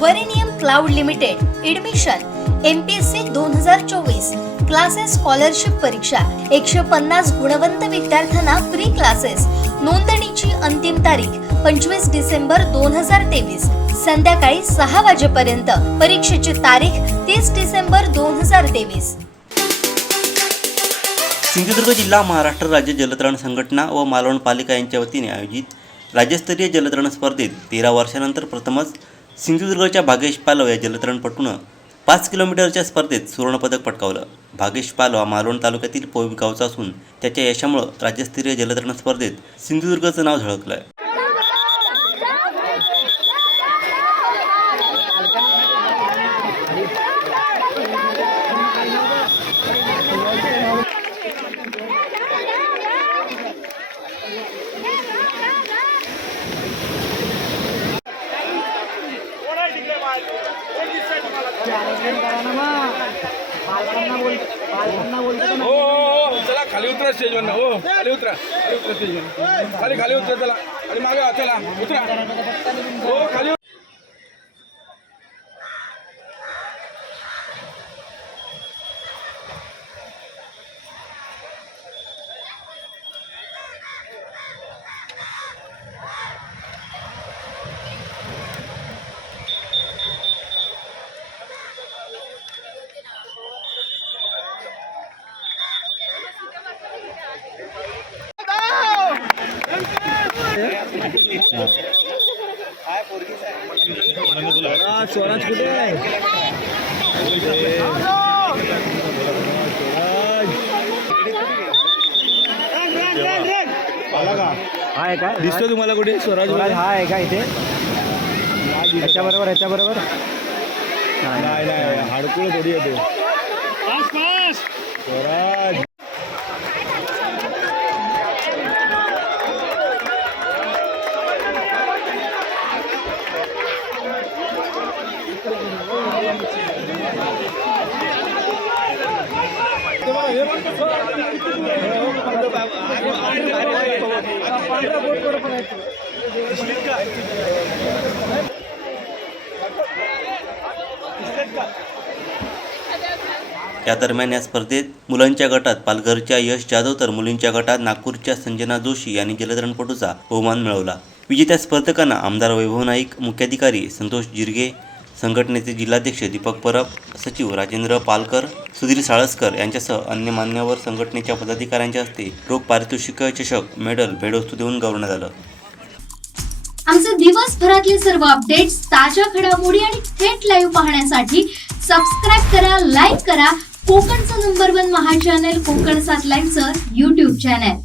वरिनियम cloud limited admission M P S C दोन हजार चोवीस क्लासेस स्कॉलरशिप परीक्षा एकशे पन्नास गुणवंत विद्यार्थ्यांना फ्री क्लासेस नोंदणीची अंतिम तारीख पंचवीस डिसेंबर दोन हजार तेवीस संध्याकाळी सहा वाजेपर्यंत. परीक्षेची तारीख तीस डिसेंबर दोन हजार तेवीस. सिंधुदुर्ग जिल्हा महाराष्ट्र राज्य जलतरण संघटना व मालवण पालिका यांच्या वतीने आयोजित राज्यस्तरीय जलतरण स्पर्धेत तेरा वर्षानंतर प्रथमच सिंधुदुर्गच्या भागेश पालव या जलतरणपटूनं पाच किलोमीटरच्या स्पर्धेत सुवर्णपदक पटकावलं. भागेश पालव हा मालवण तालुक्यातील पोय गावचा असून त्याच्या यशामुळं राज्यस्तरीय जलतरण स्पर्धेत सिंधुदुर्गचं नाव झळकलं आहे हो हो हो चला खाली उतरा स्टेजवर हो खाली उतरा. खाली उतरा स्टेजवर खाली खाली उतरा चला. खाली मागे चला. उतरा. हो खाली उतरा. आहे का दिसतो तुम्हाला कुठे? स्वराज स्वराज हा आहे का इथे? याच्या बरोबर याच्या बरोबर नाही नाही. हाडकुळ थोडी येतो स्वराज. या दरम्यान या स्पर्धेत मुलांच्या गटात पालघरच्या यश जाधव तर मुलींच्या गटात नागपूरच्या संजना जोशी यांनी जलतरणपटूचा बहुमान मिळवला. विजेत्या स्पर्धकांना आमदार वैभव नाईक मुख्याधिकारी संतोष जिरगे संघटनेचे जिल्हाध्यक्ष दीपक परब सचिव राजेंद्र पालकर सुधीर साळसकर यांच्यासह अन्य मान्यवर संघटनेच्या पदाधिकाऱ्यांच्या हस्ते रोख पारितोषिक चषक मेडल भेटवस्तू देऊन गौरवण्यात आलं. आमचे दिवसभरातले सर्व अपडेट्स ताज्या घडामोडी आणि थेट लाईव्ह पाहण्यासाठी सबस्क्राईब करा लाईक करा. कोकणचं नंबर वन महा चॅनल कोकण सात लाईनचं युट्यूब चॅनल